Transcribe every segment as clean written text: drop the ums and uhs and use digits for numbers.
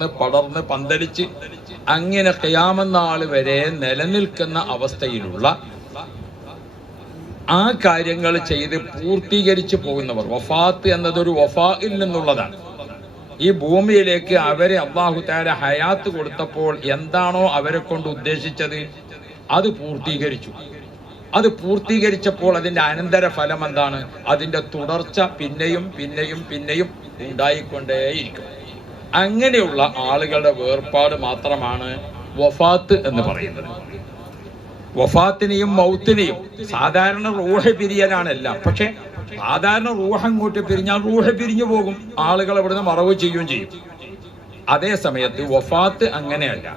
പടർന്ന് പന്തലിച്ച് അങ്ങനെ ഖിയാമത്ത് വരെ നിലനിൽക്കുന്ന അവസ്ഥയിലുള്ള ആ കാര്യങ്ങൾ ചെയ്ത് പൂർത്തീകരിച്ചു പോകുന്നവർ, വഫാത്ത് എന്നതൊരു വഫായിൽ നിന്നുള്ളതാണ്. ഈ ഭൂമിയിലേക്ക് അവരെ അല്ലാഹു തആല ഹയാത്ത് കൊടുത്തപ്പോൾ എന്താണോ അവരെ കൊണ്ട് ഉദ്ദേശിച്ചത് അത് പൂർത്തീകരിച്ചു. അത് പൂർത്തീകരിച്ചപ്പോൾ അതിന്റെ അനന്തര ഫലം എന്താണ്? അതിന്റെ തുടർച്ച പിന്നെയും പിന്നെയും പിന്നെയും ഉണ്ടായിക്കൊണ്ടേയിരിക്കും. അങ്ങനെയുള്ള ആളുകളുടെ വേർപാട് മാത്രമാണ് വഫാത്ത് എന്ന് പറയുന്നത്. വഫാത്തിനെയും മൗത്തിനെയും സാധാരണ റൂഹ് പിരിയലാണല്ല, പക്ഷെ സാധാരണ റൂഹ് അങ്ങോട്ട് പിരിഞ്ഞാൽ റൂഹ് പിരിഞ്ഞു പോകും, ആളുകൾ അവിടുന്ന് മറവ് ചെയ്യുകയും ചെയ്യും. അതേ സമയത്ത് വഫാത്ത് അങ്ങനെയല്ല.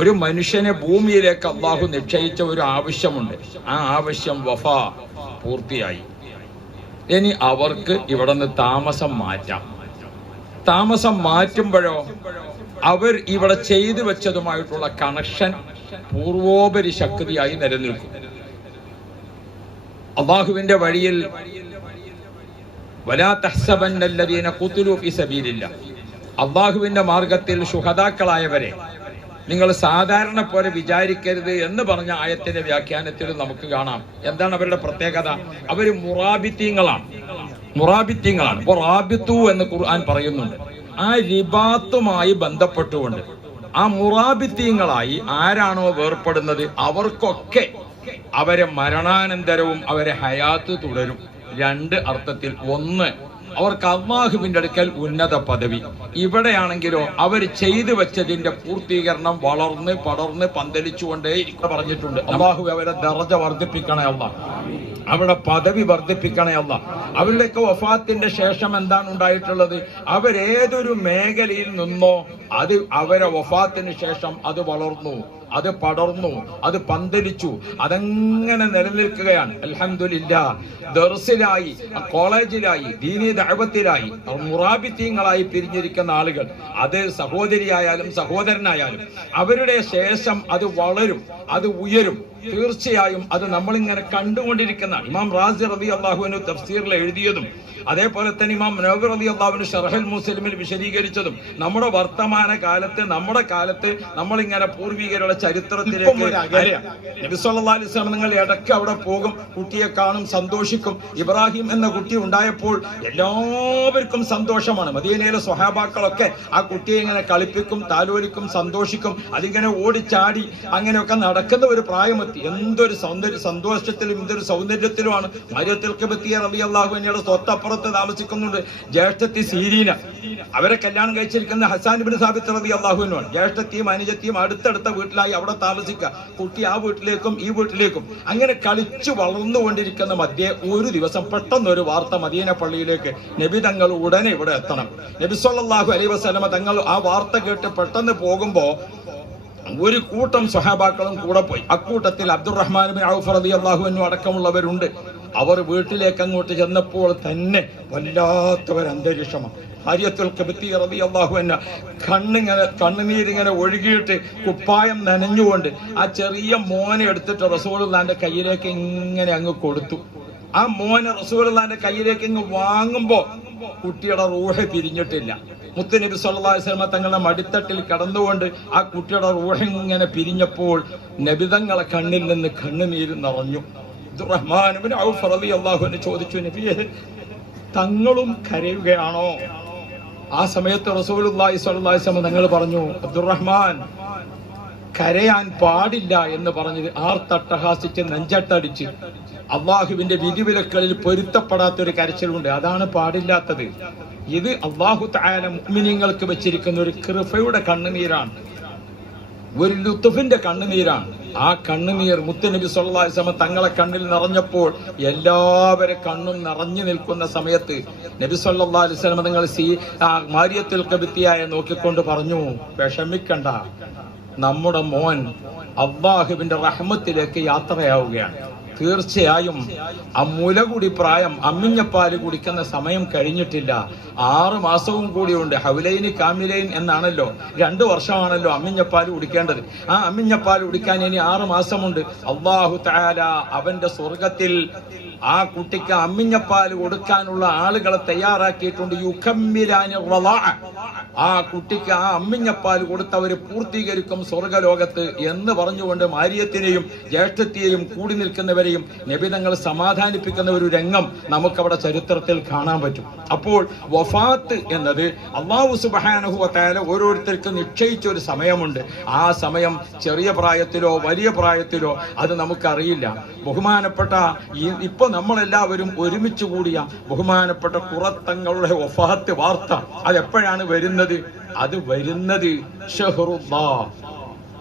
ഒരു മനുഷ്യനെ ഭൂമിയിലേക്ക് അല്ലാഹു നിശ്ചയിച്ച ഒരു ആവശ്യമുണ്ട്. ആ ആവശ്യം വഫാ പൂർത്തിയായി. ഇനി അവർക്ക് ഇവിടെ നിന്ന് താമസം മാറ്റാം. താമസം മാറ്റുമ്പോഴോ അവർ ഇവിടെ ചെയ്തു വെച്ചതുമായിട്ടുള്ള കണക്ഷൻ പൂർവോപരി ശക്തിയായി നിലനിൽക്കും. അല്ലാഹുവിന്റെ വഴിയിൽ വലാ തഹ്സബന്നല്ലദീന ഖുതിലൂ ഫീ സബീലില്ലാഹ്, അല്ലാഹുവിന്റെ മാർഗത്തിൽ ശുഹദാക്കളായവരെ നിങ്ങൾ സാധാരണ പോലെ വിചാരിക്കരുത് എന്ന് പറഞ്ഞ ആയത്തിന്റെ വ്യാഖ്യാനത്തിൽ നമുക്ക് കാണാം. എന്താണ് അവരുടെ പ്രത്യേകത? അവര് മുറാബിത്തീങ്ങളാണ്. അപ്പോൾ റാബിത്തു എന്ന് ഖുർആൻ പറയുന്നുണ്ട്. ആ റിബാത്തുമായി ബന്ധപ്പെട്ടുകൊണ്ട് ആ മുറാബിത്തീങ്ങളായി ആരാണോ വേർപ്പെടുന്നത് അവർക്കൊക്കെ അവരെ മരണാനന്തരവും അവരെ ഹയാത്ത് തുടരും. രണ്ട് അർത്ഥത്തിൽ. ഒന്ന്, അവർക്ക് അല്ലാഹുവിന്റെ അടുക്കൽ ഉന്നത പദവി. ഇവിടെയാണെങ്കിലോ അവർ ചെയ്തു വെച്ചതിന്റെ പൂർത്തീകരണം വളർന്ന് പടർന്ന് പന്തലിച്ചുകൊണ്ടേ പറഞ്ഞിട്ടുണ്ട്. അല്ലാഹു അവരെ ദറജ വർദ്ധിപ്പിക്കണേ അല്ലാഹ്, അവരുടെ പദവി വർദ്ധിപ്പിക്കണേ അല്ലാഹ്. അവരുടെയൊക്കെ വഫാത്തിന്റെ ശേഷം എന്താണ് ഉണ്ടായിട്ടുള്ളത്? അവരേതൊരു മേഖലയിൽ നിന്നോ അത് അവരെ വഫാത്തിന് ശേഷം അത് വളർന്നു, അത് പടർന്നു, അത് പന്തലിച്ചു, അതങ്ങനെ നിലനിൽക്കുകയാണ്. അൽഹംദുലില്ലാഹ്. ദർസിലായി, കോളേജിലായി, ദീനീ ദഅവത്തിലായി, മുറാബിത്തീങ്ങളായി പിരിഞ്ഞിരിക്കുന്ന ആളുകൾ, അത് സഹോദരിയായാലും സഹോദരനായാലും അവരുടെ ശേഷം അത് വളരും, അത് ഉയരും. തീർച്ചയായും അത് നമ്മളിങ്ങനെ കണ്ടുകൊണ്ടിരിക്കുന്നതാണ്. ഇമാം റാസി റളിയല്ലാഹു അൻഹു തഫ്സീറിൽ എഴുതിയതും അതേപോലെ തന്നെ ഇമാം നവവി റളിയല്ലാഹു അൻഹു ശർഹുൽ മുസ്ലിമിൽ വിശദീകരിച്ചതും നമ്മുടെ വർത്തമാന കാലത്ത്, നമ്മുടെ കാലത്ത് നമ്മളിങ്ങനെ പൂർവികരുടെ ചരിത്രത്തിലേക്ക് നബി സല്ലല്ലാഹു അലൈഹി വസല്ലം നിങ്ങൾ ഇടയ്ക്ക് അവിടെ പോകും, കുട്ടിയെ കാണും, സന്തോഷിക്കും. ഇബ്രാഹിം എന്ന കുട്ടി ഉണ്ടായപ്പോൾ എല്ലാവർക്കും സന്തോഷമാണ്. മദീനയിലെ സ്വഹാബാക്കളൊക്കെ ആ കുട്ടിയെ ഇങ്ങനെ കളിപ്പിക്കും, താലോലിക്കും, സന്തോഷിക്കും. അതിങ്ങനെ ഓടിച്ചാടി അങ്ങനെയൊക്കെ നടക്കുന്ന ഒരു പ്രായമെത്തി. എന്തൊരു സന്തോഷത്തിലും എന്തൊരു സൗന്ദര്യത്തിലുമാണ്. മറിയത്തുൽ ഖിബ്തിയ്യ റളിയല്ലാഹു അൻഹയുടെ തൊട്ടപ്പുറത്ത് താമസിക്കുന്നുണ്ട് ജ്യേഷ്ഠത്തി സീരീന. അവരെ കല്യാണം കഴിച്ചിരിക്കുന്ന ഹസ്സാൻ ഇബ്നു സാബിത്ത് റളിയല്ലാഹു അൻഹു ആണ്. ജ്യേഷ്ഠത്തിയും അനുജത്തിയും അടുത്തടുത്ത വീട്ടിലായി അവിടെ താമസിക്കുക. കുട്ടി ആ വീട്ടിലേക്കും ഈ വീട്ടിലേക്കും അങ്ങനെ കളിച്ചു വളർന്നുകൊണ്ടിരിക്കുന്ന മധ്യേ ഒരു ദിവസം പെട്ടെന്നൊരു വാർത്ത മദീന പള്ളിയിലേക്ക്. നബി തങ്ങൾ ഉടനെ ഇവിടെ എത്തണം. നബി സല്ലല്ലാഹു അലൈഹി വസല്ലമ തങ്ങൾ ആ വാർത്ത കേട്ട് പെട്ടെന്ന് പോകുമ്പോ ഒരു കൂട്ടം സ്വഹാബാക്കളും കൂടെ പോയി. അക്കൂട്ടത്തിൽ അബ്ദുറഹ്മാൻ ബിൻ ഔഫ് റളിയല്ലാഹു അൻഹു അടക്കമുള്ളവരുണ്ട്. അവർ വീട്ടിലേക്ക് അങ്ങോട്ട് ചെന്നപ്പോൾ തന്നെ വല്ലാത്തൊരു അന്തരീക്ഷമാണ്. മറിയത്തുൽ ഖിബ്തിയ്യ റളിയല്ലാഹു അൻഹ കണ്ണുനീരിങ്ങനെ ഒഴുകിയിട്ട് കുപ്പായം നനഞ്ഞുകൊണ്ട് ആ ചെറിയ മോനെ എടുത്തിട്ട് റസൂലുള്ളാഹിന്റെ കയ്യിലേക്ക് ഇങ്ങനെ അങ്ങ് കൊടുത്തു. ആ മോനെ റസൂലുള്ളാഹിന്റെ കയ്യിലേക്ക് ഇങ്ങ് വാങ്ങുമ്പോ കുട്ടിയുടെ റൂഹ് പിരിഞ്ഞിട്ടില്ല. മുത്തുനബി സല്ലല്ലാഹു അലൈഹി വസല്ലം തങ്ങളുടെ മടിത്തട്ടിൽ കടന്നുകൊണ്ട് ആ കുട്ടിയുടെ റൂഹ് ഇങ്ങനെ പിരിഞ്ഞപ്പോൾ നബിതങ്ങളെ കണ്ണിൽ നിന്ന് കണ്ണുനീര് നിറഞ്ഞു. അബ്ദുറഹ്മാൻ ഇബ്നു ഔഫ് റളിയല്ലാഹു അൻഹു ചോദിച്ചു, നബിയേ തങ്ങളും കരയുകയാണോ? ആ സമയത്ത് റസൂലുള്ളാഹി സ്വല്ലല്ലാഹു അലൈഹി വസല്ലം തങ്ങൾ പറഞ്ഞു, അബ്ദുറഹ്മാൻ കരയാൻ പാടില്ല എന്ന് പറഞ്ഞത് ആർത്തട്ടഹാസിച്ച് നെഞ്ചട്ടടിച്ച് അള്ളാഹുവിന്റെ വിധിവിലക്കളിൽ പൊരുത്തപ്പെടാത്തൊരു കരച്ചിലുണ്ട്, അതാണ് പാടില്ലാത്തത്. ഇത് അല്ലാഹു തആല മുഅ്മിനീങ്ങൾക്ക് വെച്ചിരിക്കുന്ന ഒരു കൃപയുടെ കണ്ണുനീരാണ്, ഒരു ലുത്ഫിന്റെ കണ്ണുനീരാണ്. ആ കണ്ണുനീർ മുത്തുനബി സല്ലല്ലാഹു അലൈഹി വസല്ലം തങ്ങളെ കണ്ണിൽ നിറഞ്ഞപ്പോൾ എല്ലാവരെ കണ്ണും നിറഞ്ഞു നിൽക്കുന്ന സമയത്ത് നബി സല്ലല്ലാഹു അലൈഹി വസല്ലം തങ്ങൾ മറിയത്തുൽ ഖിബ്തിയ്യയെ നോക്കിക്കൊണ്ട് പറഞ്ഞു, വിഷമിക്കണ്ട, നമ്മുടെ മോൻ അല്ലാഹുവിന്റെ റഹ്മത്തിലേക്ക് യാത്രയാവുകയാണ്. തീർച്ചയായും ആ മുലകുടി പ്രായം, അമ്മിഞ്ഞപ്പാല് കുടിക്കുന്ന സമയം കഴിഞ്ഞിട്ടില്ല. 6 മാസവും കൂടിയുണ്ട്. ഹൗലൈനി കാമിലൈൻ എന്നാണല്ലോ, 2 വർഷമാണല്ലോ അമ്മിഞ്ഞപ്പാല് കുടിക്കേണ്ടത്. ആ അമ്മിഞ്ഞപ്പാല് കുടിക്കാൻ ഇനി 6 മാസമുണ്ട്. അല്ലാഹു തആല അവന്റെ സ്വർഗത്തിൽ ആ കുട്ടിക്ക് അമ്മിഞ്ഞപ്പാൽ കൊടുക്കാനുള്ള ആളുകളെ തയ്യാറാക്കിയിട്ടുണ്ട്. യുഖമ്മിലാനി റളാഅ, ആ കുട്ടിക്ക് ആ അമ്മിഞ്ഞപ്പാൽ കൊടുത്തവർ പൂർത്തീകരിക്കും സ്വർഗലോകത്ത് എന്ന് പറഞ്ഞുകൊണ്ട് മാരിയത്തിനെയും ജ്യേഷ്ഠത്തെയും കൂടി നിൽക്കുന്നവരെയും നബി തങ്ങൾ സമാധാനിപ്പിക്കുന്ന ഒരു രംഗം നമുക്കവിടെ ചരിത്രത്തിൽ കാണാൻ പറ്റും. അപ്പോൾ വഫാത്ത് എന്നത് അല്ലാഹു സുബ്ഹാനഹു വ തആല ഓരോരുത്തർക്കും നിശ്ചയിച്ച ഒരു സമയമുണ്ട്. ആ സമയം ചെറിയ പ്രായത്തിലോ വലിയ പ്രായത്തിലോ അത് നമുക്കറിയില്ല. ബഹുമാനപ്പെട്ട ഇപ്പൊ നമ്മളെല്ലാവരും ഒരുമിച്ച് കൂടിയ ബഹുമാനപ്പെട്ട ഖുറത്തങ്ങളുടെ വഫാത്ത് വാർത്ത അതെപ്പോഴാണ് വരുന്നത്? അത് വരുന്നത് ഷഹ്റുല്ലാഹ്,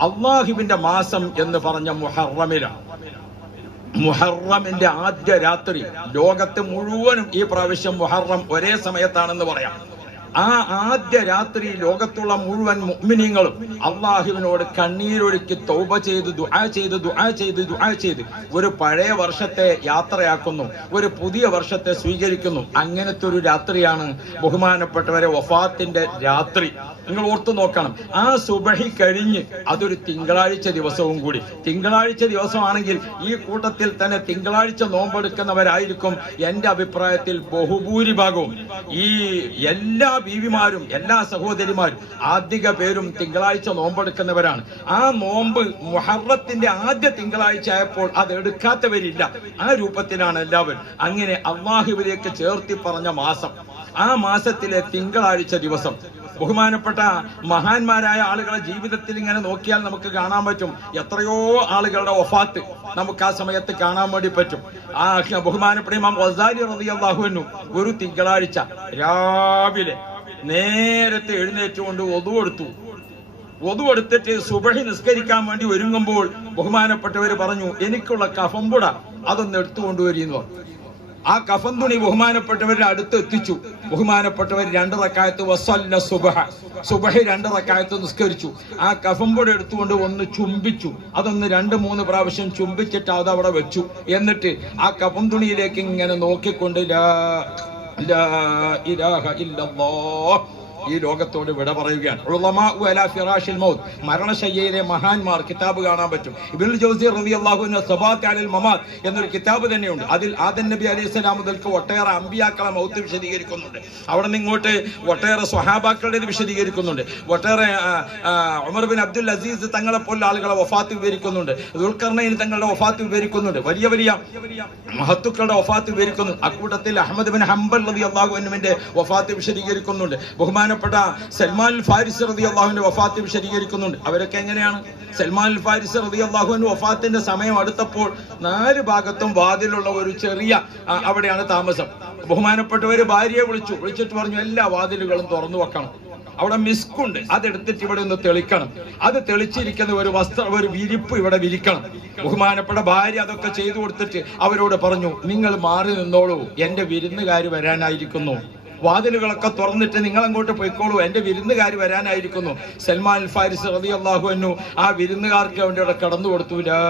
അല്ലാഹുവിന്റെ മാസം എന്ന് പറഞ്ഞ മുഹറമിലാണ്. മുഹറമിന്റെ ആദ്യ രാത്രി ലോകത്ത് മുഴുവനും ഈ പ്രാവശ്യം മുഹറം ഒരേ സമയത്താണെന്ന് പറയാം. ആ ആദ്യ രാത്രി ലോകത്തുള്ള മുഴുവൻ മുഅ്മിനീങ്ങളും അള്ളാഹുവിനോട് കണ്ണീരൊഴുക്കി തൗബ ചെയ്ത് ദുആ ചെയ്ത് ഒരു പഴയ വർഷത്തെ യാത്രയാക്കുന്നു, ഒരു പുതിയ വർഷത്തെ സ്വീകരിക്കുന്നു. അങ്ങനത്തെ ഒരു രാത്രിയാണ് ബഹുമാനപ്പെട്ടവരെ വഫാത്തിന്റെ രാത്രി. നിങ്ങൾ ഓർത്തു നോക്കണം, ആ സുബഹി കഴിഞ്ഞ് അതൊരു തിങ്കളാഴ്ച ദിവസവും കൂടി. തിങ്കളാഴ്ച ദിവസമാണെങ്കിൽ ഈ കൂട്ടത്തിൽ തന്നെ തിങ്കളാഴ്ച നോമ്പെടുക്കുന്നവരായിരിക്കും എൻ്റെ അഭിപ്രായത്തിൽ ബഹുഭൂരിഭാഗവും. ഈ എല്ലാ ബീവിമാരും എല്ലാ സഹോദരിമാരും അധിക പേരും തിങ്കളാഴ്ച നോമ്പെടുക്കുന്നവരാണ്. ആ നോമ്പ് മുഹറത്തിന്റെ ആദ്യ തിങ്കളാഴ്ച ആയപ്പോൾ അത് എടുക്കാത്തവരില്ല. ആ രൂപത്തിലാണ് എല്ലാവരും. അങ്ങനെ അല്ലാഹുവിലേക്ക് ചേർത്തി പറഞ്ഞ മാസം, ആ മാസത്തിലെ തിങ്കളാഴ്ച ദിവസം ബഹുമാനപ്പെട്ട മഹാന്മാരായ ആളുകളെ ജീവിതത്തിൽ ഇങ്ങനെ നോക്കിയാൽ നമുക്ക് കാണാൻ പറ്റും. എത്രയോ ആളുകളുടെ വഫാത്ത് നമുക്ക് ആ സമയത്ത് കാണാൻ വേണ്ടി പറ്റും. ആ ബഹുമാനപ്പെട്ട ഇമാം ഗസാലി റളിയല്ലാഹു അൻഹു ഒരു തിങ്കളാഴ്ച രാവിലെ നേരത്തെ എഴുന്നേറ്റുകൊണ്ട് ഒതു എടുത്തിട്ട് സുബഹി നിസ്കരിക്കാൻ വേണ്ടി ഒരുങ്ങുമ്പോൾ ബഹുമാനപ്പെട്ടവർ പറഞ്ഞു, എനിക്കുള്ള കഫംപുട അതൊന്ന് എടുത്തുകൊണ്ടുവരിയെന്ന് പറഞ്ഞു. ആ കഫൻ തുണി ബഹുമാനപ്പെട്ടവരുടെ അടുത്ത് എത്തിച്ചു. ബഹുമാനപ്പെട്ടവർ 2 റക്അത്ത് വസല്ല സുബഹി 2 റക്അത്ത് നിസ്കരിച്ചു. ആ കഫംപുട എടുത്തുകൊണ്ട് ഒന്ന് ചുംബിച്ചു. അതൊന്ന് 2-3 പ്രാവശ്യം ചുംബിച്ചിട്ട് അത് അവിടെ വെച്ചു. എന്നിട്ട് ആ കഫൻ തുണിയിലേക്ക് ഇങ്ങനെ നോക്കിക്കൊണ്ട് ലാ ഇലാഹ ഇല്ലല്ലാഹ് ഈ ലോകത്തോട് വിട പറയുകയാണ്. ഉലമാഉ അലാ ഫിറാഷിൽ മൗത്ത്, മരണശയ്യയിലെ മഹാന്മാർ കിതാബ് കാണാൻ പറ്റും. ഇബ്നുൽ ജൗസി റളിയല്ലാഹു അൻഹു സബാത്ത് അലൽ മമാത്ത് എന്നൊരു കിതാബ് തന്നെയുണ്ട്. അതിൽ ആദം നബി അലൈഹിസ്സലാം മുതൽക്ക് ഒട്ടേറെ അമ്പിയാക്കളെ മൗത്ത് വിശദീകരിക്കുന്നുണ്ട്. അവിടെ നിന്ന് ഇങ്ങോട്ട് ഒട്ടേറെ സ്വഹാബാക്കളുടെ വിശദീകരിക്കുന്നുണ്ട്. ഒട്ടേറെ ഉമർ ബിൻ അബ്ദുൽ അസീസ് തങ്ങളെ പോലുള്ള ആളുകളെ വഫാത്ത് വിവരിക്കുന്നുണ്ട്. ദുൽഖർനൈൻ തങ്ങളുടെ വഫാത്ത് വിവരിക്കുന്നുണ്ട്. വലിയ വലിയ മഹത്തുക്കളുടെ വഫാത്ത് വിവരിക്കുന്നു. അക്കൂട്ടത്തിൽ അഹ്മദ് ബിൻ ഹംബൽ റളിയല്ലാഹു അൻഹുവിന്റെ വഫാത്ത് വിശദീകരിക്കുന്നുണ്ട്. ബഹുമാനപ്പെട്ട സൽമാൻ അൽ ഫാരിസി റളിയല്ലാഹുവിന്റെ വഫാത്ത് വിശദീകരിക്കുന്നുണ്ട്. അവരൊക്കെ എങ്ങനെയാണ്? സൽമാൻ അൽ ഫാരിസി റളിയല്ലാഹു അൻഹു വഫാത്തിന്റെ സമയം അടുത്തപ്പോൾ 4 ഭാഗത്തും വാതിലുള്ള ഒരു ചെറിയ അവിടെയാണ് താമസം. ബഹുമാനപ്പെട്ടവര് ഭാര്യയെ വിളിച്ചിട്ട് പറഞ്ഞു, എല്ലാ വാതിലുകളും തുറന്നു വെക്കണം, അവിടെ മിസ്കുണ്ട്, അതെടുത്തിട്ട് ഇവിടെ ഒന്ന് തെളിക്കണം, അത് തെളിച്ചിരിക്കുന്ന ഒരു ഒരു വിരിപ്പ് ഇവിടെ വിരിക്കണം. ബഹുമാനപ്പെട്ട ഭാര്യ അതൊക്കെ ചെയ്തു കൊടുത്തിട്ട് അവരോട് പറഞ്ഞു, നിങ്ങൾ മാറി നിന്നോളൂ, എന്റെ വിരുന്നുകാര് വരാനായിരിക്കുന്നു, വാതിലുകളൊക്കെ തുറന്നിട്ട് നിങ്ങൾ അങ്ങോട്ട് പോയിക്കോളൂ, എന്റെ വിരുന്നുകാർ വരാനായിരിക്കുന്നു. സൽമാൻ അൽ ഫാരിസി റളിയല്ലാഹു അൻഹു ആ വിരുന്നുകാർക്ക് വേണ്ടി അവിടെ കടന്നു കൊടുത്തു. ലാ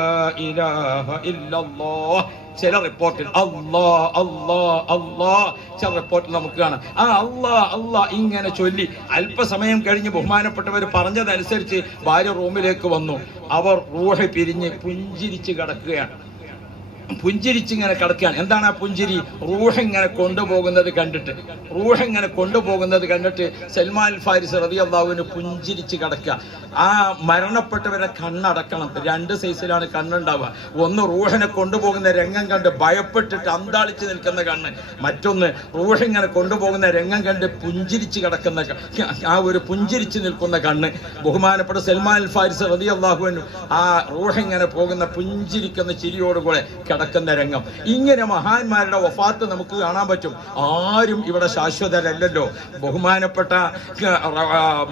ഇലാഹ ഇല്ലല്ലാഹ്. ചില റിപ്പോർട്ടിൽ അല്ലാ അല്ലാ അല്ലാ, ചില റിപ്പോർട്ടിൽ നമുക്ക് കാണാം ആ അല്ലാ അല്ലാ ഇങ്ങനെ ചൊല്ലി. അല്പസമയം കഴിഞ്ഞ് ബഹുമാനപ്പെട്ടവർ പറഞ്ഞതനുസരിച്ച് ഭാര്യ റൂമിലേക്ക് വന്നു. അവർ റൂഹ് പിരിഞ്ഞ് പുഞ്ചിരിച്ച് കിടക്കുകയാണ്. പുഞ്ചിരിച്ചിങ്ങനെ കിടക്കുകയാണ്. എന്താണ് ആ പുഞ്ചിരി? റൂഹിങ്ങനെ കൊണ്ടുപോകുന്നത് കണ്ടിട്ട് സൽമാൻ അൽ ഫാരിസി റളിയല്ലാഹു അൻഹു പുഞ്ചിരിച്ച് കിടക്കുക. ആ മരണപ്പെട്ടവരെ കണ്ണടക്കണം. 2 സൈസിലാണ് കണ്ണുണ്ടാവുക. ഒന്ന് റൂഹിനെ കൊണ്ടുപോകുന്ന രംഗം കണ്ട് ഭയപ്പെട്ടിട്ട് അന്താളിച്ച് നിൽക്കുന്ന കണ്ണ്, മറ്റൊന്ന് റൂഹിങ്ങനെ കൊണ്ടുപോകുന്ന രംഗം കണ്ട് പുഞ്ചിരിച്ച് കിടക്കുന്ന ആ ഒരു പുഞ്ചിരിച്ച് നിൽക്കുന്ന കണ്ണ്. ബഹുമാനപ്പെട്ട സൽമാൻ അൽ ഫാരിസി റളിയല്ലാഹു അൻഹു ആ റൂഹിങ്ങനെ പോകുന്ന പുഞ്ചിരിക്കുന്ന ചിരിയോടുകൂടെ കിടക്കുന്ന രംഗം. ഇങ്ങനെ മഹാന്മാരുടെ വഫാത്ത് നമുക്ക് കാണാൻ പറ്റും. ആരും ഇവിടെ ശാശ്വതരല്ലല്ലോ. ബഹുമാനപ്പെട്ട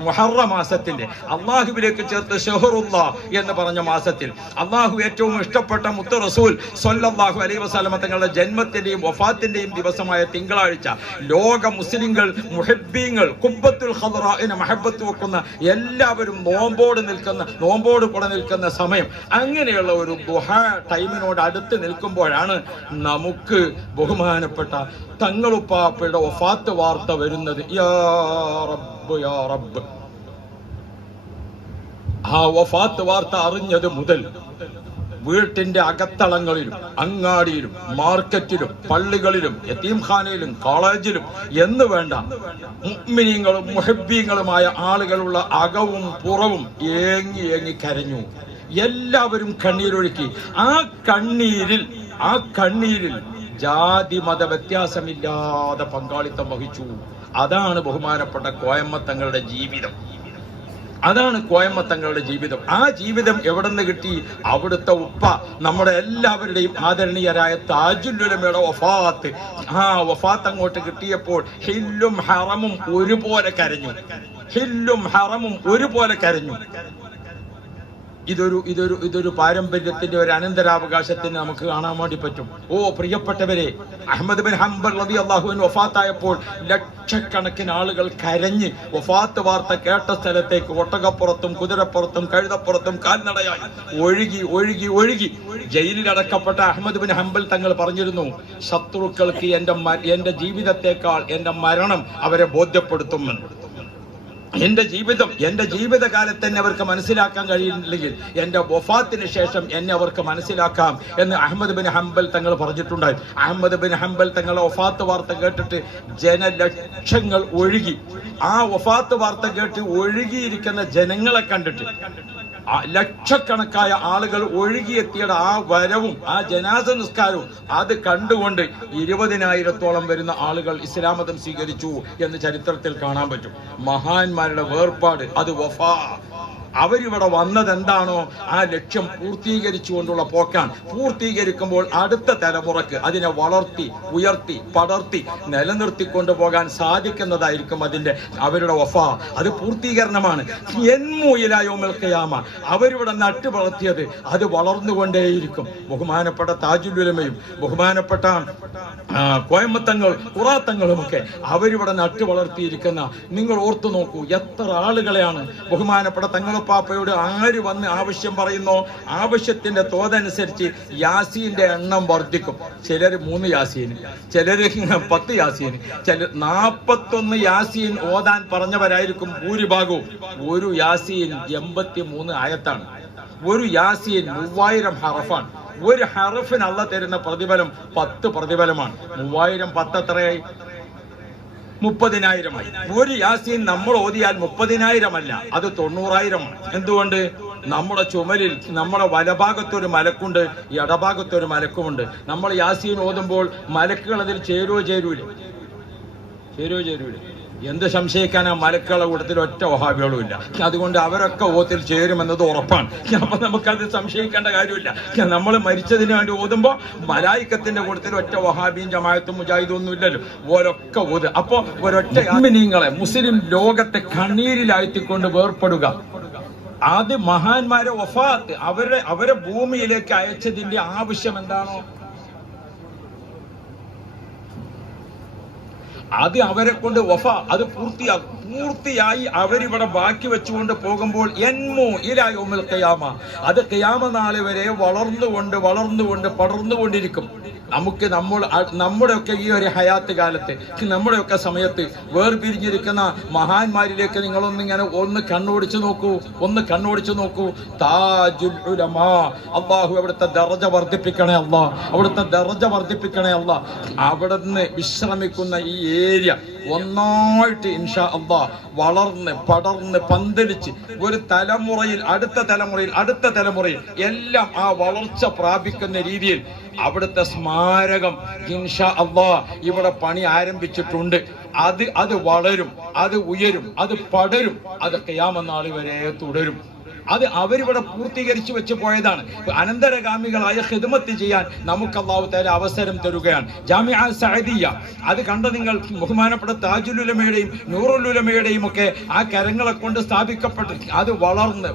മുഹറം മാസത്തിന്റെ അള്ളാഹുവിലേക്ക് ചേർത്ത് ഷഹറുല്ലാഹ് എന്ന് പറഞ്ഞ മാസത്തിൽ അള്ളാഹു ഏറ്റവും ഇഷ്ടപ്പെട്ട മുത്ത് റസൂൽ സ്വല്ലല്ലാഹു അലൈഹി വസല്ലം തങ്ങളുടെ ജന്മത്തിന്റെയും വഫാത്തിന്റെയും ദിവസമായ തിങ്കളാഴ്ച ലോക മുസ്ലിങ്ങൾ മുഹബ്ബീങ്ങൾ ഖുബ്ബത്തുൽ ഖദറാഇനെ മഹബ്ബത്ത് വെക്കുന്ന എല്ലാവരും നോമ്പോട് കൂടെ നിൽക്കുന്ന സമയം. അങ്ങനെയുള്ള ഒരു ദുഹാ ടൈമിനോട് അടുത്ത് നിൽക്കുമ്പോഴാണ് നമുക്ക് ബഹുമാനപ്പെട്ട തങ്ങളുപ്പാപ്പയുടെ വഫാത്ത് വാർത്ത വരുന്നത്. യാ റബ്ബ് യാ റബ്ബ്. ആ വഫാത്ത് വാർത്ത അറിഞ്ഞത് മുതൽ വീട്ടിന്റെ അകത്തളങ്ങളിലും അങ്ങാടിയിലും മാർക്കറ്റിലും പള്ളികളിലും യതീംഖാനയിലും കോളേജിലും എന്ന് വേണ്ട മുഅ്മിനീങ്ങളും മുഹബ്ബീങ്ങളുമായ ആളുകളുള്ള അകവും പുറവും ഏങ്ങി ഏങ്ങി കരഞ്ഞു. എല്ലാവരും കണ്ണീരൊഴുക്കി. ആ കണ്ണീരിൽ ജാതി മത വ്യത്യാസമില്ലാതെ പങ്കാളിത്തം വഹിച്ചു. അതാണ് ബഹുമാനപ്പെട്ട കോയമ്മത്തങ്ങളുടെ ജീവിതം. അതാണ് കോയമ്മത്തങ്ങളുടെ ജീവിതം. ആ ജീവിതം എവിടെ നിന്ന് കിട്ടി? അവിടുത്തെ ഉപ്പ, നമ്മുടെ എല്ലാവരുടെയും ആദരണീയരായ താജുൽ ഉലമയുടെ വഫാത്ത്. ആ വഫാത്ത് അങ്ങോട്ട് കിട്ടിയപ്പോൾ ഹില്ലും ഹറമും ഒരുപോലെ കരഞ്ഞു. ഹില്ലും ഹറമും ഒരുപോലെ കരഞ്ഞു. ഇതൊരു പാരമ്പര്യത്തിന്റെ ഒരു അനന്തരാവകാശത്തിന് നമുക്ക് കാണാൻ വേണ്ടി പറ്റും. ഓ പ്രിയപ്പെട്ടവരെ, അഹ്മദ് ബിൻ ഹംബൽ റളിയല്ലാഹു അൻഹു വഫാത്തായപ്പോൾ ലക്ഷക്കണക്കിന് ആളുകൾ കരഞ്ഞ് വഫാത്ത് വാർത്ത കേട്ട സ്ഥലത്തേക്ക് ഒട്ടകപ്പുറത്തും കുതിരപ്പുറത്തും കഴുതപ്പുറത്തും കാൽനടയായി ഒഴുകി ഒഴുകി ഒഴുകി. ജയിലിൽ അടക്കപ്പെട്ട അഹ്മദ് ബിൻ ഹംബൽ തങ്ങൾ പറഞ്ഞിരുന്നു, ശത്രുക്കൾക്ക് എന്റെ ജീവിതത്തെക്കാൾ എന്റെ മരണം അവരെ ബോധ്യപ്പെടുത്തുമെന്ന്. എന്റെ ജീവിതകാലത്ത് തന്നെ അവർക്ക് മനസ്സിലാക്കാൻ കഴിയുന്നില്ലെങ്കിൽ എന്റെ വഫാത്തിന് ശേഷം എന്നെ അവർക്ക് മനസ്സിലാക്കാം എന്ന് അഹ്മദ് ബിൻ ഹംബൽ തങ്ങൾ പറഞ്ഞിട്ടുണ്ടായി. അഹ്മദ് ബിൻ ഹംബൽ തങ്ങളുടെ വഫാത്ത് വാർത്ത കേട്ടിട്ട് ജനലക്ഷങ്ങൾ ഒഴുകി. ആ വഫാത്ത് വാർത്ത കേട്ട് ഒഴുകിയിരിക്കുന്ന ജനങ്ങളെ കണ്ടിട്ട് ലക്ഷക്കണക്കായ ആളുകൾ ഒഴുകിയെത്തിയുടെ ആ വരവും ആ ജനാസ നിസ്കാരവും അത് കണ്ടുകൊണ്ട് 20,000-ഓളം വരുന്ന ആളുകൾ ഇസ്ലാം മതം സ്വീകരിച്ചു എന്ന് ചരിത്രത്തിൽ കാണാൻ പറ്റും. മഹാന്മാരുടെ വേർപാട് അത് വഫാ. അവരിവിടെ വന്നത് എന്താണോ ആ ലക്ഷ്യം പൂർത്തീകരിച്ചുകൊണ്ടുള്ള പോക്കാണ്. പൂർത്തീകരിക്കുമ്പോൾ അടുത്ത തലമുറക്ക് അതിനെ വളർത്തി ഉയർത്തി പടർത്തി നിലനിർത്തിക്കൊണ്ടു പോകാൻ സാധിക്കുന്നതായിരിക്കും അവരുടെ വഫാ. അത് പൂർത്തീകരണമാണ്. ഖിയാമ അവരിവിടെ നട്ടു വളർത്തിയത് അത് വളർന്നുകൊണ്ടേയിരിക്കും. ബഹുമാനപ്പെട്ട താജുൽ ഉലമയും ബഹുമാനപ്പെട്ട കോയമ്മത്തങ്ങൾ ഖുറാത്തങ്ങളുമൊക്കെ അവരിവിടെ നട്ടു വളർത്തിയിരിക്കുന്ന നിങ്ങൾ ഓർത്തു നോക്കൂ, എത്ര ആളുകളെയാണ് ബഹുമാനപ്പെട്ട തങ്ങളുപ്പാപ്പയോട് ആര് വന്ന് ആവശ്യം പറയുന്നോ ആവശ്യത്തിന്റെ തോതനുസരിച്ച് യാസീന്റെ എണ്ണം വർദ്ധിക്കും. ചിലർ 3 യാസീൻ, ചിലർ 10 യാസീൻ, ചിലർ 41 യാസീൻ ഓതാൻ പറഞ്ഞവരായിരിക്കും ഭൂരിഭാഗവും. ഒരു യാസീൻ 83 ആയത്താണ്. ഒരു യാസീൻ 3000 ഹറഫാണ്. ഒരു ഹറഫിന് അല്ലാഹ് തരുന്ന പ്രതിഫലം 10 പ്രതിഫലമാണ്. 3000 10 എത്രയായി? 30,000 ഒരു യാസീൻ നമ്മൾ ഓതിയാൽ 30,000 അല്ല, അത് 90,000. എന്തുകൊണ്ട്? നമ്മുടെ ചുമലിൽ നമ്മുടെ വലഭാഗത്തൊരു മലക്കുണ്ട്, ഇടഭാഗത്തൊരു മലക്കുമുണ്ട്. നമ്മൾ യാസീൻ ഓതുമ്പോൾ മലക്കുകൾ അതിൽ ചേരൂല. എന്ത് സംശയിക്കാൻ? ആ മലക്കുകളെ കൂട്ടത്തിൽ ഒറ്റ വഹാബികളും ഇല്ല. അതുകൊണ്ട് അവരൊക്കെ ഓത്തിൽ ചേരുമെന്നത് ഉറപ്പാണ്. അപ്പൊ നമുക്കത് സംശയിക്കേണ്ട കാര്യമില്ല. നമ്മൾ മരിച്ചതിന് വേണ്ടി ഓതുമ്പോൾ മലായിക്കത്തിന്റെ കൂട്ടത്തിൽ ഒറ്റ വഹാബിയും ജമാഅത്തും മുജാഹിദും ഒന്നും ഇല്ലല്ലോ, ഓരൊക്കെ ഓത്. അപ്പൊ ഒരൊറ്റ മുഅ്മിനീങ്ങളെ മുസ്ലിം ലോകത്തെ കണ്ണീരിലാഴ്ത്തിക്കൊണ്ട് വേർപ്പെടുക, അത് മഹാന്മാരെ വഫാത്ത് അവരെ ഭൂമിയിലേക്ക് അയച്ചതിന്റെ ആവശ്യം എന്താണോ അത് അവരെ കൊണ്ട് അത് പൂർത്തിയായി അവരിവിടെ ബാക്കി വെച്ചുകൊണ്ട് പോകുമ്പോൾ അത് ഖിയാമ നാൾ വരെ വളർന്നുകൊണ്ട് പടർന്നുകൊണ്ടിരിക്കും. നമുക്ക് നമ്മുടെയൊക്കെ ഈ ഒരു ഹയാത്ത് കാലത്ത് നമ്മുടെയൊക്കെ സമയത്ത് വേർപിരിഞ്ഞിരിക്കുന്ന മഹാന്മാരിലേക്ക് നിങ്ങളൊന്നിങ്ങനെ കണ്ണോടിച്ചു നോക്കൂ. താജുൽ ഉലമാ, അല്ലാഹു അവിടുത്തെ ദർജ വർദ്ധിപ്പിക്കണേ അല്ലാഹ്, അവിടുത്തെ ദർജ വർദ്ധിപ്പിക്കണേ അല്ലാഹ്. അവിടുന്ന് വിശ്രമിക്കുന്ന ഈ ഏരിയ ഒന്നായിട്ട് ഇൻഷാ അല്ലാഹ് വളർന്ന് പടർന്ന് പന്തലിച്ച് ഒരു തലമുറയിൽ അടുത്ത തലമുറയിൽ എല്ലാം ആ വളർച്ച പ്രാപിക്കുന്ന രീതിയിൽ അവിടുത്തെ സ്മാരകം ഇൻഷാ അല്ലാഹ് ഇവിടെ പണി ആരംഭിച്ചിട്ടുണ്ട്. അത് വളരും, അത് ഉയരും, അത് പടരും, അത് ഖിയാമത്ത് നാൾ വരെ തുടരും. അത് അവരിവിടെ പൂർത്തീകരിച്ചു വെച്ച് പോയതാണ്. അനന്തരഗാമികളായ ഖിദ്മത്ത് ചെയ്യാൻ നമുക്ക് അല്ലാഹു തആല അവസരം തരുകയാണ്. ജാമിഅ സഅദിയ അത് കണ്ട നിങ്ങൾ ബഹുമാനപ്പെട്ട താജുൽ ഉലമയുടെയും നൂറുൽ ഉലമയുടെയും ഒക്കെ ആ കരങ്ങളെ കൊണ്ട് സ്ഥാപിക്കപ്പെട്ട് അത് വളർന്ന്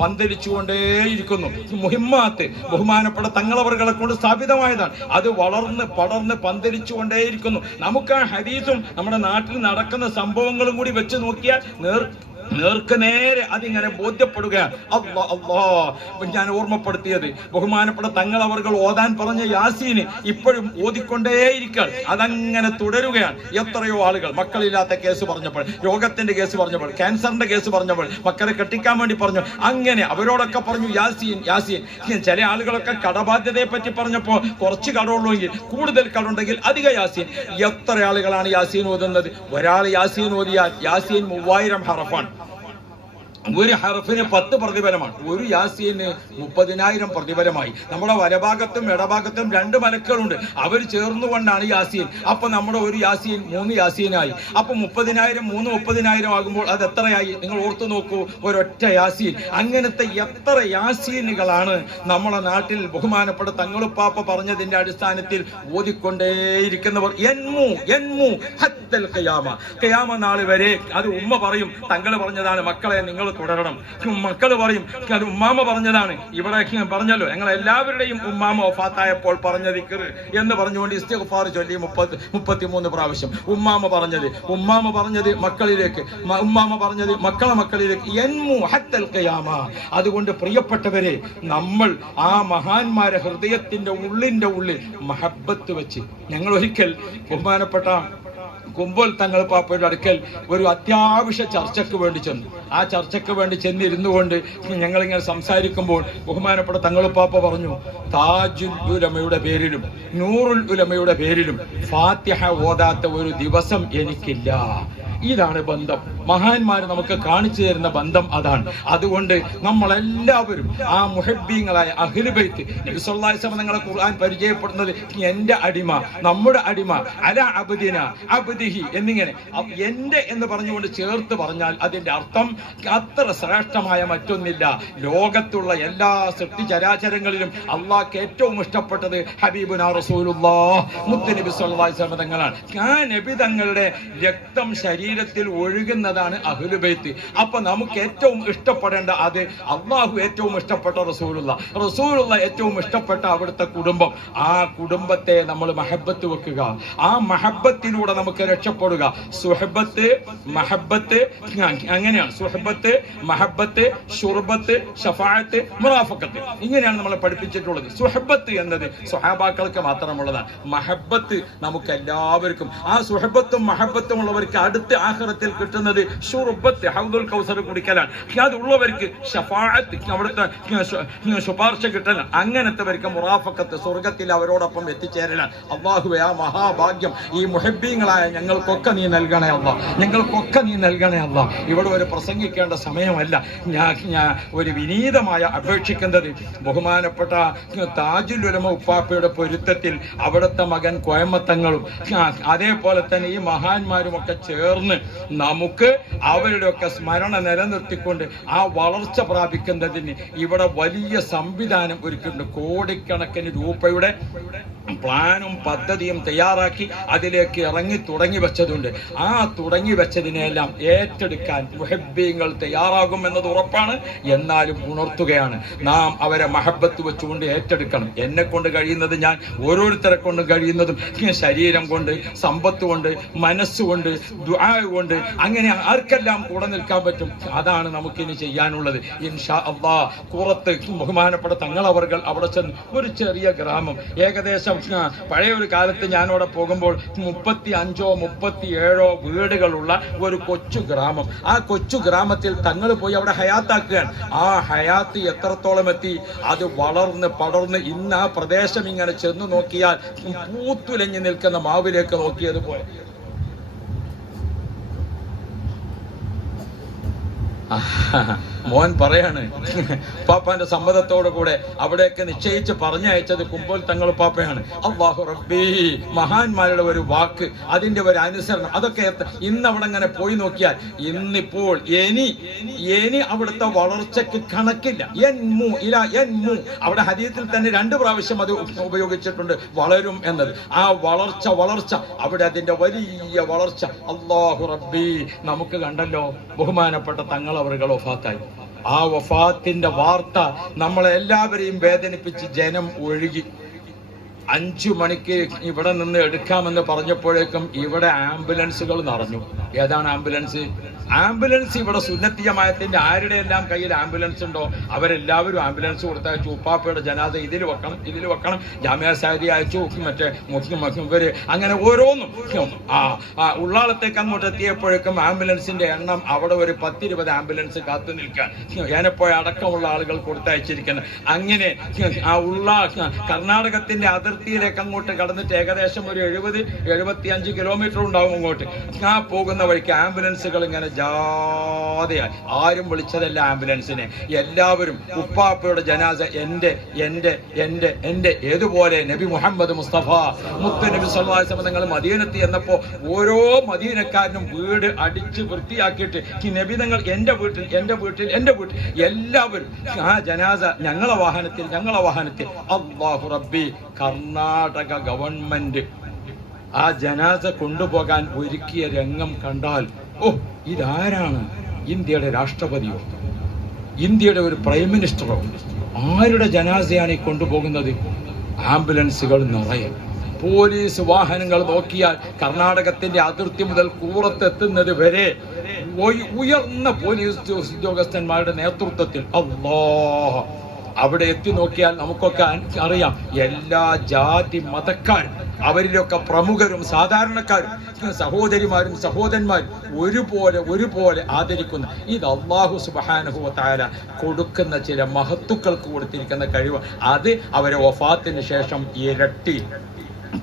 പന്തലിച്ചുകൊണ്ടേയിരിക്കുന്നു. മുഹിമ്മാത്ത് ബഹുമാനപ്പെട്ട തങ്ങളവറുകളെ കൊണ്ട് സ്ഥാപിതമായതാണ്. അത് വളർന്ന് പടർന്ന് പന്തലിച്ചുകൊണ്ടേയിരിക്കുന്നു. നമുക്ക് ആ ഹദീസും നമ്മുടെ നാട്ടിൽ നടക്കുന്ന സംഭവങ്ങളും കൂടി വെച്ച് നോക്കിയാൽ നേർക്ക് നേരെ അതിങ്ങനെ ബോധ്യപ്പെടുകയാണ്. ഞാൻ ഓർമ്മപ്പെടുത്തിയത് ബഹുമാനപ്പെട്ട തങ്ങൾ അവർകൾ ഓതാൻ പറഞ്ഞ യാസീന് ഇപ്പോഴും ഓതിക്കൊണ്ടേയിരിക്കുകയാണ്. അതങ്ങനെ തുടരുകയാണ്. എത്രയോ ആളുകൾ മക്കളില്ലാത്ത കേസ് പറഞ്ഞപ്പോൾ, രോഗത്തിന്റെ കേസ് പറഞ്ഞപ്പോൾ, ക്യാൻസറിന്റെ കേസ് പറഞ്ഞപ്പോൾ, മക്കളെ കെട്ടിക്കാൻ വേണ്ടി പറഞ്ഞു, അങ്ങനെ അവരോടൊക്കെ പറഞ്ഞു യാസീൻ യാസീൻ. ചില ആളുകളൊക്കെ കടബാധ്യതയെ പറ്റി പറഞ്ഞപ്പോൾ കുറച്ച് കടമുള്ളെങ്കിൽ, കൂടുതൽ കടമുണ്ടെങ്കിൽ അധിക യാസീൻ. എത്ര ആളുകളാണ് യാസീൻ ഓതുന്നത്? ഒരാൾ യാസീൻ ഓതിയാൽ യാസീൻ 3000 ഹറഫാണ്. ഒരു ഹർഫിന് 10 പ്രതിഫലമാണ്. ഒരു യാസീന് 30,000 പ്രതിഫലമായി. നമ്മുടെ വലഭാഗത്തും ഇടഭാഗത്തും 2 മലക്കുകളുണ്ട്, അവർ ചേർന്നുകൊണ്ടാണ് യാസീൻ. അപ്പൊ നമ്മുടെ ഒരു യാസീൻ 3 യാസീനായി. അപ്പൊ 30,000 3 30,000 ആകുമ്പോൾ അത് എത്രയായി? നിങ്ങൾ ഓർത്തു നോക്കൂ, ഒരൊറ്റ യാസീൻ. അങ്ങനത്തെ എത്ര യാസീനുകളാണ് നമ്മുടെ നാട്ടിൽ ബഹുമാനപ്പെട്ട തങ്ങളുപ്പാപ്പ പറഞ്ഞതിന്റെ അടിസ്ഥാനത്തിൽ ഓതിക്കൊണ്ടേയിരിക്കുന്നവർ. ഖിയാമ നാൾ വരെ. അത് ഉമ്മ പറയും, തങ്ങൾ പറഞ്ഞതാണ്, മക്കളെ നിങ്ങൾ തുടരണം. മക്കൾ പറയും, അത് ഉമ്മാമ പറഞ്ഞതാണ്. ഇവിടെ പറഞ്ഞല്ലോ, ഞങ്ങൾ എല്ലാവരുടെയും ഉമ്മാമ വഫാത്തായപ്പോൾ പറഞ്ഞ ദിക്ർ എന്ന് പറഞ്ഞുകൊണ്ട് ഇസ്തിഗ്ഫാർ ചൊല്ലി 33 പ്രാവശ്യം. ഉമ്മാമ പറഞ്ഞത് മക്കളിലേക്ക്, ഉമ്മാമ പറഞ്ഞത് മക്കളെ മക്കളിലേക്ക്. അതുകൊണ്ട് പ്രിയപ്പെട്ടവരെ, നമ്മൾ ആ മഹാന്മാരെ ഹൃദയത്തിന്റെ ഉള്ളിൽ മഹബത്ത് വെച്ച്, ഞങ്ങൾ ഒരിക്കൽ ബഹുമാനപ്പെട്ട കുമ്പോൾ തങ്ങൾ പാപ്പയുടെ അടുക്കൽ ഒരു അത്യാവശ്യ ചർച്ചയ്ക്ക് വേണ്ടി ചെന്നു. ആ ചർച്ചയ്ക്ക് വേണ്ടി ചെന്നിരുന്നു കൊണ്ട് ഞങ്ങളിങ്ങനെ സംസാരിക്കുമ്പോൾ ബഹുമാനപ്പെട്ട തങ്ങൾ പാപ്പ പറഞ്ഞു, താജുൽ ഉലമയുടെ പേരിലും നൂറുൽ ഉലമയുടെ പേരിലും ഫാത്തിഹ ഓതാത്ത ഒരു ദിവസം എനിക്കില്ല. ഇതാണ് ബന്ധം. മഹാന്മാർ നമുക്ക് കാണിച്ചു തരുന്ന ബന്ധം അതാണ്. അതുകൊണ്ട് നമ്മളെല്ലാവരും ആ മുഹബ്ബീങ്ങളായ അഹ്ലു ബൈത്ത്, നബി സല്ലല്ലാഹു അലൈഹി വസല്ലം നിങ്ങളെ ഖുർആൻ പരിചയപ്പെടുന്നത് എന്റെ അടിമ, നമ്മുടെ അടിമ, അല അബ്ദിന അബ്ദിഹി എന്നിങ്ങനെ എന്റെ എന്ന് പറഞ്ഞുകൊണ്ട് ചേർത്ത് പറഞ്ഞാൽ അതിന്റെ അർത്ഥം അത്ര ശ്രേഷ്ഠമായ മറ്റൊന്നില്ല. ലോകത്തുള്ള എല്ലാ സൃഷ്ടിചരാചരങ്ങളിലും അള്ളാഹ്ക്ക് ഏറ്റവും ഇഷ്ടപ്പെട്ടത് ഹബീബുനാ റസൂലുള്ളാഹ് മുത്തുനബി സല്ലല്ലാഹു അലൈഹി വസല്ലം തങ്ങളാണ്. ആ നബി തങ്ങളുടെ രക്തം ശരീരത്തിൽ ഒഴുകുന്നതാണ് അഹ്ലു ബൈത്ത്. അപ്പൊ നമുക്ക് ഏറ്റവും ഇഷ്ടപ്പെടേണ്ട അത് അള്ളാഹു ഏറ്റവും ഇഷ്ടപ്പെട്ട റസൂലുള്ള ഏറ്റവും ഇഷ്ടപ്പെട്ട അവിടുത്തെ കുടുംബം. ആ കുടുംബത്തെ നമ്മൾ മഹബത്ത് വെക്കുക. ആ മഹബത്തിലൂടെ നമുക്ക് രക്ഷപ്പെടുക. സുഹബത്ത്, മഹബത്ത്, അങ്ങനെയാണ്. സുഹബത്ത്, മഹബത്ത്, ഷുർബത്ത്, ഷഫാഅത്ത്, മുറാഫഖത്ത്, ഇങ്ങനെയാണ് നമ്മളെ പഠിപ്പിച്ചിട്ടുള്ളത്. സുഹബത്ത് എന്നത് സ്വഹാബാക്കൾക്ക് മാത്രമുള്ളതാണ്. മഹബത്ത് നമുക്ക് എല്ലാവർക്കും. ആ സുഹബത്തും മഹബത്തും ഉള്ളവർക്ക് അടുത്ത ആഖിറത്തിൽ കിട്ടുന്നത് ഷുർബത്ത്, ഹൗദുൽ കൗസർ കുടിക്കലാണ്. അതുള്ളവർക്ക് ഷഫാഅത്ത്, അവിടുത്തെ ശുപാർശ കിട്ടലാണ്. അങ്ങനത്തെവർക്ക് മുറാഫഖത്ത്, സ്വർഗത്തിൽ അവരോടൊപ്പം എത്തിച്ചേരലാണ്. അല്ലാഹുവേ, ആ മഹാഭാഗ്യം ഈ മുഹബ്ബീങ്ങളായ ഞങ്ങൾക്കൊക്കെ നീ നൽകണേ അല്ലാ, ഞങ്ങൾക്കൊക്കെ നീ നൽകണേ അല്ലാ. ഇവിടെ ഒരു പ്രസംഗിക്കേണ്ട സമയമല്ല. ഞാൻ ഒരു വിനീതമായ അപേക്ഷിക്കുന്നത് ബഹുമാനപ്പെട്ട താജുൽ ഉലമ ഉപ്പാപ്പയുടെ പൊരുത്തത്തിൽ അവിടുത്തെ മകൻ കോയമ്മത്തങ്ങളും അതേപോലെ തന്നെ ഈ മഹാന്മാരുമൊക്കെ ചേർന്ന് നമുക്ക് അവരുടെയൊക്കെ സ്മരണ നിലനിർത്തിക്കൊണ്ട് ആ വളർച്ച പ്രാപിക്കുന്നതിന് ഇവിടെ വലിയ സംവിധാനം ഒരുക്കുന്നുണ്ട്. കോടിക്കണക്കിന് രൂപയുടെ പ്ലാനും പദ്ധതിയും തയ്യാറാക്കി അതിലേക്ക് ഇറങ്ങി തുടങ്ങി വെച്ചതുണ്ട്. ആ തുടങ്ങി വെച്ചതിനെല്ലാം ഏറ്റെടുക്കാൻ മുഹബ്ബീങ്ങൾ തയ്യാറാകുമെന്നത് ഉറപ്പാണ്. എന്നാലും ഉണർത്തുകയാണ്, നാം അവരെ മഹബത്ത് വെച്ചുകൊണ്ട് ഏറ്റെടുക്കണം. എന്നെ കൊണ്ട് കഴിയുന്നത്, ഞാൻ ഓരോരുത്തരെ കൊണ്ടും കഴിയുന്നതും ശരീരം കൊണ്ട്, സമ്പത്ത് കൊണ്ട്, മനസ്സുകൊണ്ട്, ദുആ കൊണ്ട്, അങ്ങനെ ആർക്കെല്ലാം കൂടെ നിൽക്കാൻ പറ്റും അതാണ് നമുക്കിനി ചെയ്യാനുള്ളത്. ഇൻഷാ അല്ലാഹ് കുറത്ത് ബഹുമാനപ്പെട്ട തങ്ങളവർകൾ അവിടെ ചെന്ന് ഒരു ചെറിയ ഗ്രാമം, ഏകദേശം പഴയ ഒരു കാലത്ത് ഞാനവിടെ പോകുമ്പോൾ 35 37 വീടുകളുള്ള ഒരു കൊച്ചു ഗ്രാമം. ആ കൊച്ചു ഗ്രാമത്തിൽ തങ്ങൾ പോയി അവിടെ ഹയാത്താക്കുകയാണ്. ആ ഹയാത്ത് എത്രത്തോളം എത്തി, അത് വളർന്ന് പടർന്ന് ഇന്ന് ആ പ്രദേശം ഇങ്ങനെ ചെന്ന് നോക്കിയാൽ പൂത്തുലഞ്ഞു നിൽക്കുന്ന മാവിലേക്ക് നോക്കിയതുപോലെ. മോൻ പറയാണ്, പാപ്പാന്റെ സമ്മതത്തോടു കൂടെ അവിടേക്ക് നിശ്ചയിച്ച് പറഞ്ഞയച്ചത് കുമ്പോൾ തങ്ങൾ പാപ്പയാണ്. അല്ലാഹു റബ്ബി, മഹാന്മാരുടെ ഒരു വാക്ക്, അതിന്റെ ഒരു അനുസരണം, അതൊക്കെ ഇന്ന് അവിടെ ഇങ്ങനെ പോയി നോക്കിയാൽ ഇന്നിപ്പോൾ ഇനി അവിടുത്തെ വളർച്ചയ്ക്ക് കണക്കില്ല. അവിടെ ഹദീസിൽ തന്നെ 2 പ്രാവശ്യം അത് ഉപയോഗിച്ചിട്ടുണ്ട്, വളരും എന്നത്. ആ വളർച്ച അവിടെ അതിന്റെ വലിയ വളർച്ച. അല്ലാഹു റബ്ബി, നമുക്ക് കണ്ടല്ലോ ബഹുമാനപ്പെട്ട തങ്ങൾ അവர்கள் വഫാത്തായി. ആ വഫാത്തിന്റെ വാർത്ത നമ്മളെല്ലാവരെയും വേദനിപ്പിച്ച് ജനം ഒഴുകി. 5 മണിക്ക് ഇവിടെ നിന്ന് എടുക്കാമെന്ന് പറഞ്ഞപ്പോഴേക്കും ഇവിടെ ആംബുലൻസുകൾ നിറഞ്ഞു. ഏതാണ് ആംബുലൻസ്? ആംബുലൻസ് ഇവിടെ സുന്നത്തി ജമാഅത്തിന്റെ ആരുടെ എല്ലാം കയ്യിൽ ആംബുലൻസ് ഉണ്ടോ അവരെല്ലാവരും ആംബുലൻസ് കൊടുത്തയച്ചു. ഉപ്പാപ്പയുടെ ജനാസ ഇതിൽ വെക്കണം, ജാമിഅ സാരിയ അയച്ചു, മറ്റേ മുസ്ലിം ഇവര് അങ്ങനെ ഓരോന്നും. ഉള്ളാളത്തേക്ക് അങ്ങോട്ട് എത്തിയപ്പോഴേക്കും ആംബുലൻസിന്റെ എണ്ണം അവിടെ ഒരു 10-20 ആംബുലൻസ് കാത്തു നിൽക്കാൻ ഞാനെപ്പോഴും അടക്കമുള്ള ആളുകൾ കൊടുത്തയച്ചിരിക്കുന്നത്. അങ്ങനെ കർണാടകത്തിന്റെ അതിർത്തിയിലേക്ക് അങ്ങോട്ട് കടന്നിട്ട് ഏകദേശം ഒരു 70-75 കിലോമീറ്റർ ഉണ്ടാവും അങ്ങോട്ട്. പോകുന്ന വഴിക്ക് ആംബുലൻസുകൾ ഇങ്ങനെ ജാഥയായി. ആരും വിളിച്ചതല്ല ആംബുലൻസിനെ, എല്ലാവരും ഉപ്പാപ്പയുടെ ജനാസ എന്റെ ഏതുപോലെ നബി മുഹമ്മദ് മുസ്തഫ മുത്ത് നബി സല്ലല്ലാഹു അലൈഹി വസല്ലം തങ്ങൾ മദീനത്ത് എന്നപ്പോ ഓരോ മദീനക്കാരനും വീട് അടിച്ച് വൃത്തിയാക്കിയിട്ട് നബി തങ്ങൾ എന്റെ വീട്ടിൽ എല്ലാവരും ആ ജനാസ ഞങ്ങളെ വാഹനത്തിൽ അല്ലാഹു റബ്ബി കർണാടക ഗവൺമെന്റ് ആ ജനാസ കൊണ്ടുപോകാൻ ഒരുക്കിയ രംഗം കണ്ടാൽ ഇതാരാണ്? ഇന്ത്യയുടെ രാഷ്ട്രപതിയോ ഇന്ത്യയുടെ ഒരു പ്രൈം മിനിസ്റ്ററോ? ആരുടെ ജനാസയാണ് ഈ കൊണ്ടുപോകുന്നത്? ആംബുലൻസുകൾ നിറയെ, പോലീസ് വാഹനങ്ങൾ നോക്കിയാൽ കർണാടകത്തിന്റെ അതിർത്തി മുതൽ കൂറത്തെത്തുന്നത് വരെ ഉയർന്ന പോലീസ് ഉദ്യോഗസ്ഥന്മാരുടെ നേതൃത്വത്തിൽ അവിടെ എത്തി നോക്കിയാൽ നമുക്കൊക്കെ അറിയാം. എല്ലാ ജാതി മതക്കാരും അവരിലൊക്കെ പ്രമുഖരും സാധാരണക്കാരും സഹോദരിമാരും സഹോദരന്മാരും ഒരുപോലെ ആദരിക്കുന്ന ഇത് അല്ലാഹു സുബ്ഹാനഹു വ തആല കൊടുക്കുന്ന ചില മഹത്തുക്കൾക്ക് കൊടുത്തിരിക്കുന്ന കഴിവ്. അത് അവരെ വഫാത്തിന് ശേഷം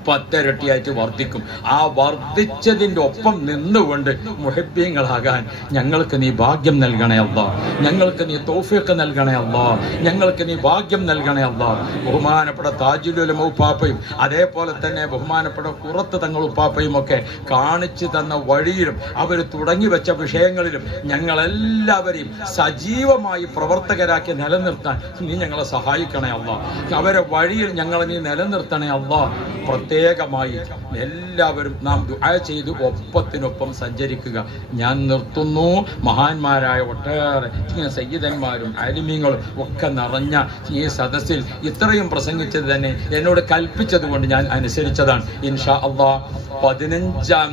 10 ഇരട്ടിയായിട്ട് വർദ്ധിക്കും. ആ വർദ്ധിച്ചതിൻ്റെ ഒപ്പം നിന്നുകൊണ്ട് മുഹിബ്ബീങ്ങളാകാൻ ഞങ്ങൾക്ക് നീ ഭാഗ്യം നൽകണേ അല്ലാഹ്, ഞങ്ങൾക്ക് നീ തൗഫീഖ് നൽകണേ അല്ലാഹ്, ഞങ്ങൾക്ക് നീ ഭാഗ്യം നൽകണേ അല്ലാഹ്. ബഹുമാനപ്പെട്ട താജുൽ ഉലമ ഉപ്പാപ്പയും അതേപോലെ തന്നെ ബഹുമാനപ്പെട്ട ഖുറത്ത് തങ്ങൾ ഉപ്പാപ്പയും ഒക്കെ കാണിച്ചു തന്ന വഴിയിലും അവർ തുടങ്ങി വെച്ച വിഷയങ്ങളിലും ഞങ്ങളെല്ലാവരെയും സജീവമായി പ്രവർത്തകരാക്കി നിലനിർത്താൻ നീ ഞങ്ങളെ സഹായിക്കണേ അല്ലാഹ്. അവരെ വഴിയിൽ ഞങ്ങളെ നീ നിലനിർത്തണേ അല്ലാഹ്. പ്രത്യേകമായി എല്ലാവരും നാം ദുആ ചെയ്ത് ഒപ്പത്തിനൊപ്പം സഞ്ചരിക്കുക. ഞാൻ നിർത്തുന്നു. മഹാന്മാരായ ഒട്ടേറെ സയ്യിദന്മാരും ആലിമീങ്ങളും ഒക്കെ നിറഞ്ഞ ഈ സദസ്സിൽ ഇത്രയും പ്രസംഗിച്ചത് തന്നെ എന്നോട് കൽപ്പിച്ചത് കൊണ്ട് ഞാൻ അനുസരിച്ചതാണ്. ഇൻഷാ അല്ലാഹ് 15-ാം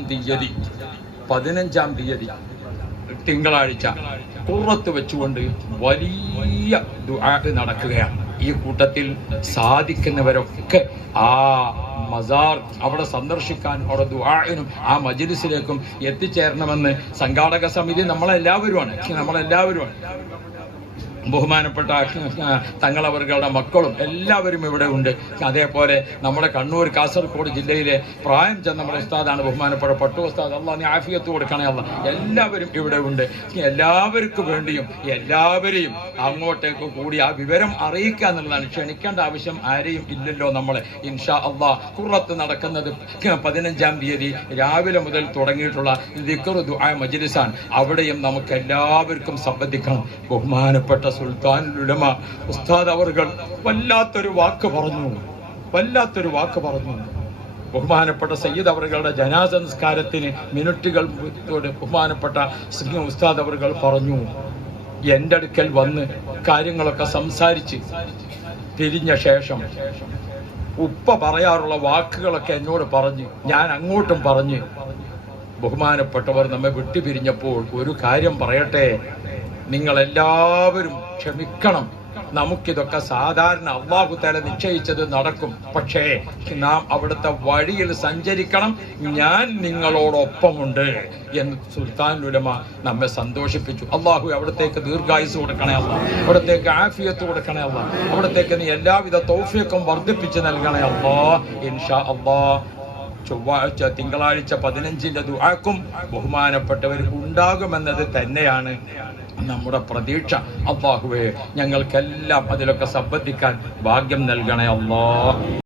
തീയതി തിങ്കളാഴ്ച ഖുറത്ത് വെച്ചുകൊണ്ട് വലിയ ദുആ നടക്കുകയാണ്. ഈ കൂട്ടത്തിൽ സാധിക്കുന്നവരൊക്കെ ആ മസാർ അവിടെ സന്ദർശിക്കാൻ, അവിടെ ദുആഇനും ആ മജ്ലിസിലേക്കും എത്തിച്ചേരണമെന്ന് സംഘാടക സമിതി നമ്മളെല്ലാവരുമാണ്. ബഹുമാനപ്പെട്ട തങ്ങളവരുടെ മക്കളും എല്ലാവരും ഇവിടെ ഉണ്ട്. അതേപോലെ നമ്മുടെ കണ്ണൂർ കാസർഗോഡ് ജില്ലയിലെ പ്രായം ചെന്ന നമ്മുടെ ഉസ്താദാണ് ബഹുമാനപ്പെട്ട പട്ടു ഉസ്താദ്. അല്ലാഹ് നീ ആഫിയത്ത് കൊടുക്കണേ അല്ലാഹ്. എല്ലാവരും ഇവിടെ ഉണ്ട്. എല്ലാവർക്കും വേണ്ടിയും എല്ലാവരെയും അങ്ങോട്ടേക്ക് കൂടി ആ വിവരം അറിയിക്കുക എന്നുള്ളതാണ്. ക്ഷണിക്കേണ്ട ആവശ്യം ആരെയും ഇല്ലല്ലോ നമ്മളെ. ഇൻഷാ അല്ലാഹ് ഖുറത്ത് നടക്കുന്നത് 15-ാം തീയതി രാവിലെ മുതൽ തുടങ്ങിയിട്ടുള്ള ദിക്ർ ദുആ മജ്ലിസാണ്. അവിടെയും നമുക്ക് എല്ലാവർക്കും സംബന്ധിക്കണം. ബഹുമാനപ്പെട്ട സുൽത്താനുൽ ഉലമ ഉസ്താദ് അവർകൾ വല്ലാത്തൊരു വാക്ക് പറഞ്ഞു. ബഹുമാനപ്പെട്ട സയ്യിദ് അവറുകളുടെ ജനാസ നിസ്കാരത്തിന് മിനിറ്റുകൾ ബഹുമാനപ്പെട്ട ഉസ്താദ് അവറുകൾ പറഞ്ഞു, എൻ്റെ അടുക്കൽ വന്ന് കാര്യങ്ങളൊക്കെ സംസാരിച്ച് തിരിഞ്ഞ ശേഷം ഉപ്പ പറയാറുള്ള വാക്കുകളൊക്കെ എന്നോട് പറഞ്ഞ് ഞാൻ അങ്ങോട്ടും പറഞ്ഞ്, ബഹുമാനപ്പെട്ടവർ നമ്മെ വിട്ടുപിരിഞ്ഞപ്പോൾ ഒരു കാര്യം പറയട്ടെ, നിങ്ങളെല്ലാവരും ക്ഷമിക്കണം. നമുക്കിതൊക്കെ സാധാരണ അല്ലാഹു തആല നിശ്ചയിച്ചത് നടക്കും. പക്ഷേ നാം അവിടുത്തെ വഴിയിൽ സഞ്ചരിക്കണം. ഞാൻ നിങ്ങളോടൊപ്പമുണ്ട് എന്ന് സുൽത്താനുൽ ഉലമ നമ്മെ സന്തോഷിപ്പിച്ചു. അല്ലാഹു അവിടത്തേക്ക് ദീർഘായുസ് കൊടുക്കണേ അല്ലാഹ്, അവിടത്തേക്ക് ആഫിയത്ത് കൊടുക്കണേ അല്ലാഹ്, അവിടത്തേക്ക് നീ എല്ലാവിധ തൗഫീഖും വർദ്ധിപ്പിച്ച് നൽകണേ അല്ലാഹ്. ഇൻഷാ അല്ലാഹ് ചൊവ്വാഴ്ച തിങ്കളാഴ്ച 15-ന്റെ ദുആക്കും ബഹുമാനപ്പെട്ടവർ ഉണ്ടാകുമെന്നത് തന്നെയാണ് നമ്മുടെ പ്രതീക്ഷ. അല്ലാഹുവേ ഞങ്ങൾക്കെല്ലാം അതിലൊക്കെ സംബന്ധിക്കാൻ ഭാഗ്യം നൽകണേ അല്ലാഹ്.